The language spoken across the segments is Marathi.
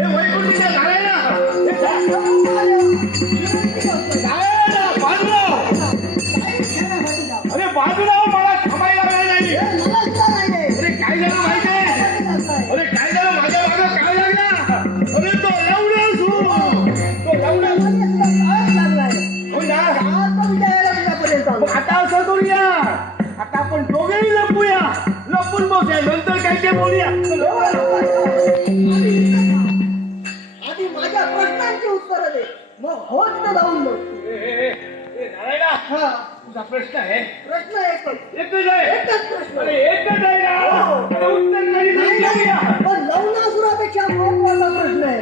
हे वैकुंठीच्या नारायणा हे नारायणा बाजूराव अरे बाजूराव मला थांबायला वेळ नाही अरे काय झालं माहिती आहे अरे काय झालं माझ्या मागं काय लागला अरे तो लवणा तो लवणा हो ना आता असं करूया आता आपण दोघेही लपूया लपून बसूया नंतर काय ते बोलूया आधी माझ्या प्रश्नांची उत्तर दे मग होत तर जाऊन बघ नारायणा हा तुझा प्रश्न आहे प्रश्न एकच आहे एकच प्रश्न अरे एकच आहे ना अरे उत्तर कधी नाही देऊया पण लवणासुरापेक्षा महत्वाचा प्रश्न आहे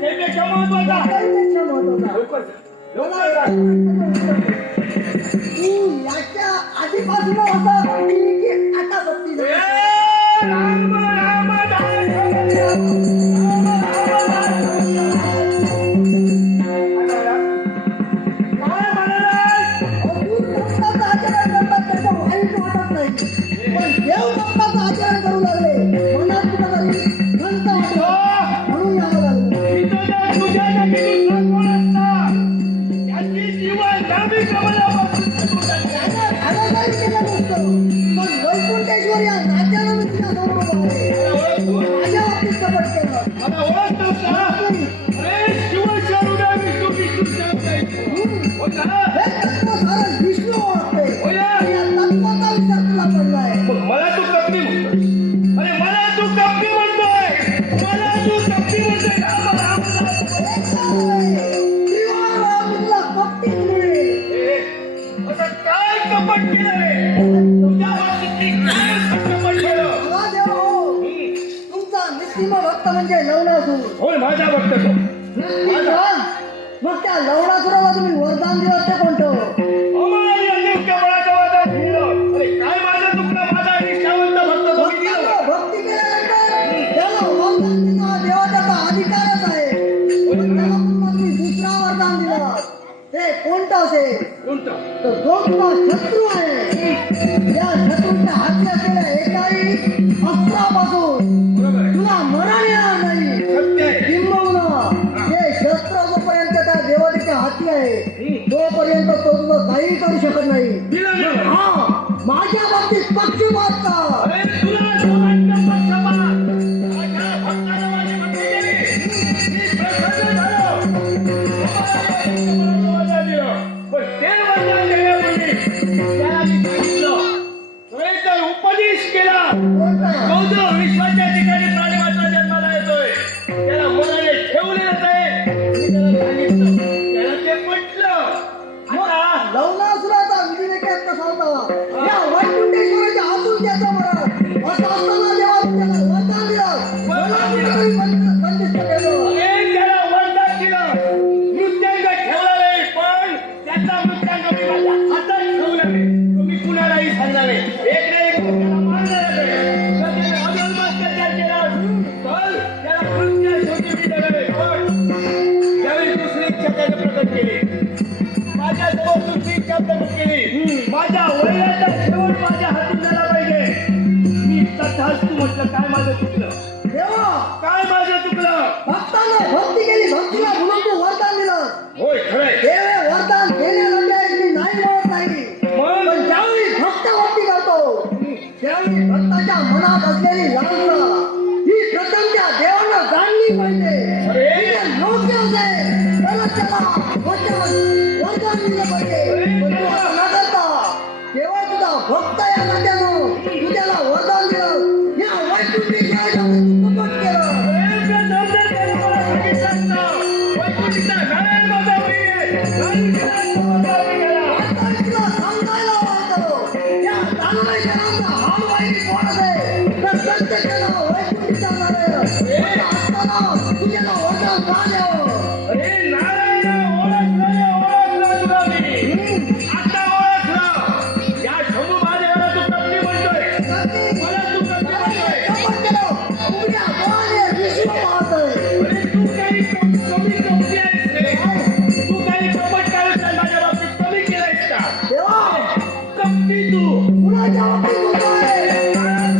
त्यापेक्षा महत्वाचा त्यापेक्षा महत्वाचा मला एक प्रश्नाचं उत्तर दे. तू याच्या आधीपासून होता की आता बघती ए, राम राम काय म्हणालास अजून भक्ताचं आचरण करतात त्याचं वाईट वाटत नाही पण देव भक्ताचं आचरण करू लागले मनात कुठंतरी खंत वाटलं म्हणून यावं लागलं तुझ्या जागी दुसरा कोण असता याची जीवन लांबी कमलापासून त्यानं झालं काही केलं नसतं पण वैकुंठेश्वर या नात्यानं मी तुझ्या समोर उभा आहे माझ्या बाबतीत कपट केलं मला ओळखतोस ना अरे शिवशरणा विष्णू विष्णू हो ना हे तत्व सारं विष्णू ओळखते हो या या तत्वाचा विचार तुला पडलाय मग मला तू कपटी म्हणतोय अरे मला तू कपटी म्हणतोय राम राम तुला भक्ती दिली असं काय कपट केलंय तुझ्या बाबतीत मी काय असं कपट केलं देव हो तुमचा निस्सिम भक्त म्हणजे लवणासूर होय माझा भक्त तो मग त्या लवणासुराला तुम्ही वरदान दिलं ते कोणतं आम्हाला या नेमक्या बळाचं वरदान दिलं अरे काय माझं चुकलं माझा निष्ठावंत भक्त तो मी दिलं भक्ती केल्यानंतर त्याला वरदान देणं हा देवाचा अधिकारच आहे पण त्याला पुन्हा तुम्ही दुसरा वरदान दिला ते कोणतं असेल कोणतं तर जो तुझा शत्रू आहे या शत्रूच्या हाती असलेल्या एकाही अस्त्रापासून बरोबर आहे तुला मरण येणार नाही सत्य आहे किंबहुना हे शस्त्र जोपर्यंत त्या देवाच्या हाती आहे तोपर्यंत तो तुझं काही करू शकत नाही दिलं दिलं हा माझ्या बाबतीत पक्षपात का अरे तुला दोघांचा पक्षपात माझ्या भक्ताला माझी भक्ती केली मी प्रसन्न झालो आम्हाला वरदान दिलं पण ते वरदान देण्यापूर्वी त्याला मी सांगितलं खरे तर उपदेश केला कोणता तो जो विश्वाच्या ठिकाणी प्राणीमात्र जन्माला येतोय त्याला मनाने ठेवलेलंच आहे मी त्याला सांगितलं त्याला ते पटलं आता लवणासुराचा विधी देखील कसा होता या वैकुंठेश्वराच्या हातून त्याचं मरण असं असताना देवाने त्याला वरदान दिलं मला कुठेतरी बंदिस्त केलं अरे त्याला वरदान दिलं मृत्यांग ठेवलं नाही पण त्याचा मृत्यांग मी माझ्या हातात ठेवलं नाही तुम्ही कुणालाही सांगणार नाही एक ना एक त्याला मारणार आहे जर त्याने अधर्मात अत्याचार केला तर त्याला मृत्यू शेवटी मी देणार आहे पण त्यावेळी दुसरी इच्छा त्याने प्रकट केली माझ्यासमोर दुसरी इच्छा प्रकट केली माझ्या वडिलांचा शेवट माझ्या हातून झाला पाहिजे मी तथास्तु म्हटलं काय माझं चुकलं देवा काय माझं चुकलं भक्ताने भक्ती केली भक्तीला म्हणून तू वरदान दिलं होय खरंय देव हे वरदान देण्यासाठी मी नाही म्हणत नाही पण ज्यावेळी भक्त भक्ती करतो त्यावेळी भक्ताच्या मनात असलेली लालसा ही प्रथम त्या देवाला जाणली पाहिजे अरे! ही जर योग्य असेल तरच त्याला वरदान दिलं पाहिजे पण तू असं न करता केवळ तुझा भक्त या नात्यानं तू त्याला वरदान दिलं या वैकुंठेश्वराच्या कपट केलं आता तुला सांगायला वाटतं या दानवेश्वराचा हा वाईट कोण असेल तर प्रत्येकाला वैकुंठीचा नारायण असताना तुझ्याला वरदान का द्यावं कपट केलं उघड्या डोळ्याने विश्व पाहतोय देवा कुणाच्या बाबतीत बोलतोय देवा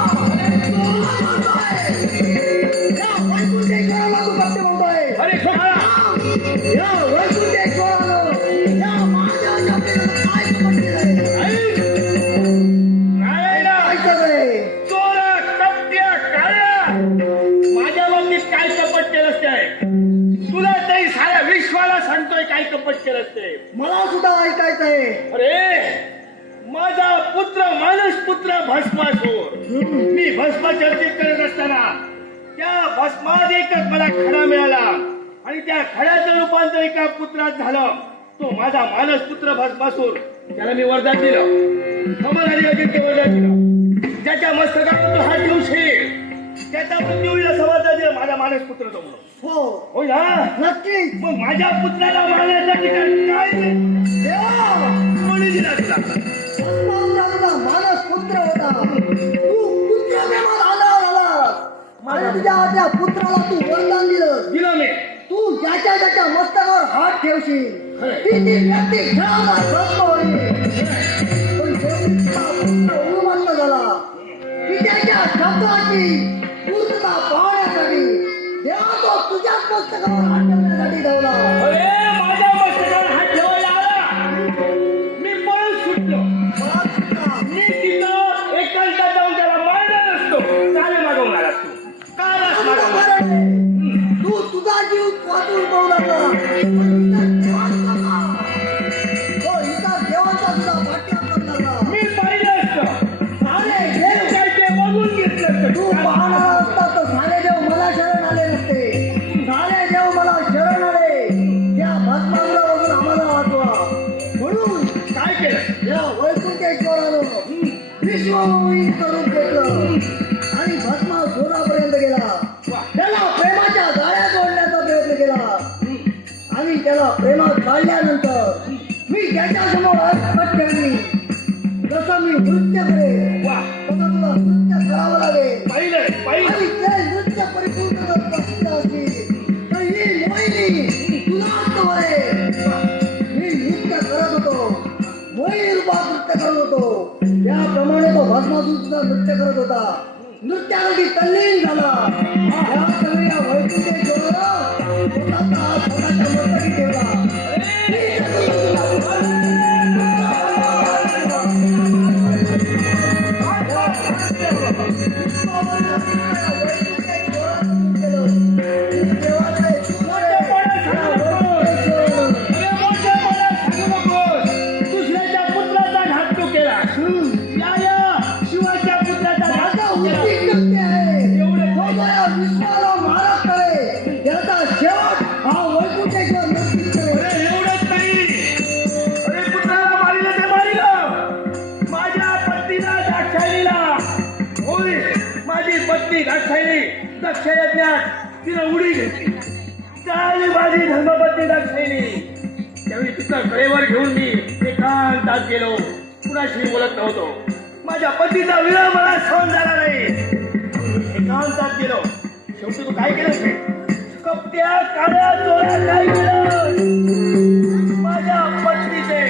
कोणाला बोलतोय या वैकुंठेश्वराच्या माझ्या बाबतीत काय कपट केलंस ते तुला ते साऱ्या विश्वाला सांगतोय काय कपट केलंस ते मला सुद्धा ऐकायचंय. अरे माझा पुत्र मानस पुत्र भस्मासूर मी भस्म चर्चित करत असताना त्या भस्मात एकच मला खडा मिळाला आणि त्या खड्याचं रूपांतर एका पुत्रात झालं. तो माझा मानस पुत्र भस्मासूर त्याला मी वरदान दिलं. कमल आणि अजिंक्य वरदान दिलं. ज्याच्या मस्तकावर तू हात ठेवशील त्याचा मृत्यू होईल असं वरदान दिलं माझा मानस पुत्र तो म्हणून. हो होय ना? नक्कीच. मग माझ्या पुत्राला मारण्यासाठी काय देवा कोणी दिला तुला? तुझा मानस पुत्र होता. तू पुत्र प्रेमात आला आणि तुझ्या त्या पुत्राला तू वरदान दिलं मी तू ज्याच्या मस्तकावर हात ठेवशील ती व्यक्ती खेळाला भस्म होईल. पण शेवटी तुझा पुत्र उन्मत्त झाला की त्याच्या शब्दाची पूर्तता पाहण्यासाठी देवा तो तुझ्याच मस्तकावर हात ठेवण्यासाठी धावला. अरे माझ्या मस्तकावर हात ठेवायला आला मी पळून सुटलो. मी तिथं एकांतात जाऊन त्याला मारणार असतो चाले मागवणार असतो. कालच मागवणार. तू तुझा जीव वाचून पाहू लागला. देवाचा तुझा पाठ्यात लागला. मी पाहिलं असतं सारे देव काय ते बघून घेतलं असतं. तू पाहणार असता तर सारे देव मला शरण आले नसते. सारे देव मला शरण आले त्या भस्मांगावरून आम्हाला वाचवा. म्हणून काय केलं? या वैकुंठेश्वरानं विश्वमोहिनी स्वरूप घेतलं आणि भस्मासुरापर्यंत गेला. त्याला प्रेमाच्या जाळ्या जोडण्याचा प्रयत्न केला आणि त्याला प्रेमात काढल्यानंतर मी त्याच्यासमोर अटक ठेवली. जसं मी नृत्य करेन तसं तुला नृत्य करावं लागेल. पाहिलं आणि ते नृत्य परिपूर्ण जर प्रसिद्ध असतील तर ही मोहिनी तुला आहे. मी नृत्य करत होतो. मोहिनी रूपात नृत्य करत होतो. याप्रमाणे तो भस्मासूर सुद्धा नृत्य करत होता. नृत्यामध्ये तल्लीन झाला. यावेळी या वैकुंठेश्वरानं स्वतःचा हात स्वतःच्या मस्तकी ठेवला. दुसऱ्याच्या पुत्राचा घात तू केला. शिवाच्या पुत्राचा घात तू केला. विश्वाला मारत करे याचा शेवट हा वैकुंठेश्वर नक्कीच करेल. अरे एवढंच नाही. अरे पुत्राला मारिलं ते मारिलं. माझ्या पत्नीला दाक्षायणीला होय माझी पत्नी दाक्षायणी दक्ष यज्ञात तिनं उडी घेतली. चालली माझी धर्मपत्नी दाक्षायणी. त्यावेळी तिचं कळेवर घेऊन मी एकांतात गेलो. कुणाशी बोलत नव्हतो. माझ्या पतीचा विरह मला सहन झाला नाही. एकांतात गेलो. शेवटी तू काय केलं? कपट्या काळ्या चोऱ्या काय केलं? माझ्या पत्नीचे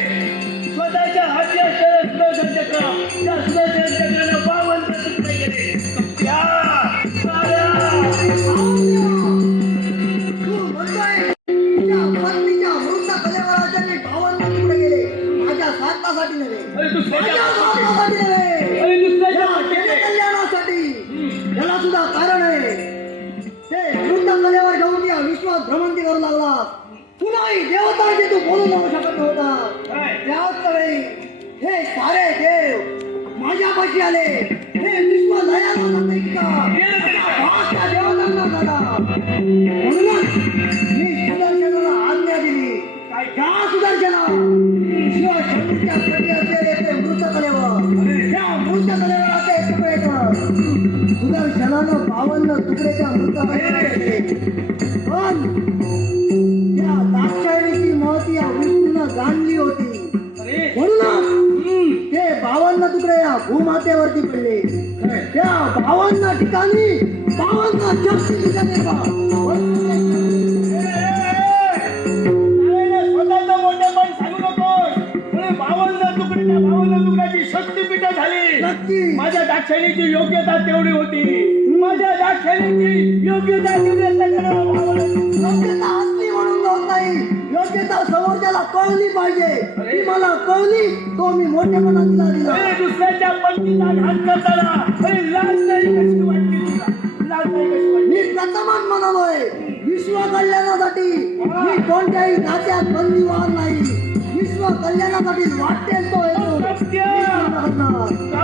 स्वतःच्या हाती असलेलं सुदर्शन चक्र त्या सुदर्शन चक्रानं 52 तुकडे केले. कपट्या काळ्या तू म्हणतोय तुझ्या पत्नीच्या मृत कलेवराचे मी 52 तुकडे गेले. माझ्या स्वार्थासाठी नव्हे. अरे तू माझ्या स्वार्थासाठी नव्हे. अरे दुसऱ्याच्या या कल्याणासाठी. याला सुद्धा कारण आहे. ते मृत कलेवर घेऊन या विश्वात भ्रमंती करू लागला. कुणाही देवतांशी तू बोलू नको शकत नव्हता. काय? त्याच वेळी हे सारे देव माझ्यापाशी आले. हे विश्व लयाला नाही का? भाग त्या देवतांना झाला. म्हणूनच मी सुदर्शनाला आज्ञा दिली. काय? त्या सुदर्शना शिवशंकरच्या प्रती असलेले ते मृत कलेवर त्या मृत कलेवराचे तुकडे कर. सुदर्शनानं 52 तुकडे त्या मृत कलेवर केले. पण त्या दाक्षायणीची महती या विष्णूनं जाणली होती. अरे म्हणून ते 52 तुकडे या भूमातेवरती पडले. त्या 52 ठिकाणी 52 शक्तीपीठं निर्माण. स्वतःचं मोठेपण सांगू नकोस. अरे 52 तुकडे त्या 52 तुकड्याची शक्तीपीठं झाली. नक्की माझ्या दाक्षायणीची योग्यता तेवढी होती. माझ्या दाक्षायणीची योग्यता तेवढी असल्यामुळे योग्यता असली म्हणून होत नाही. योग्यता समोरच्याला कळली पाहिजे. ती मला कळली तो मी मोठेपणा तिला दिला. दुसऱ्याच्या पत्नीचा घात करताना अरे लाज नाही कशी वाटली तुला? लाज प्रथमच म्हणालोय, विश्व कल्याणासाठी मी कोणत्याही नात्यात बंदीवान नाही. विश्व कल्याणासाठी वाटेल तो येतो. सत्य मी करणार.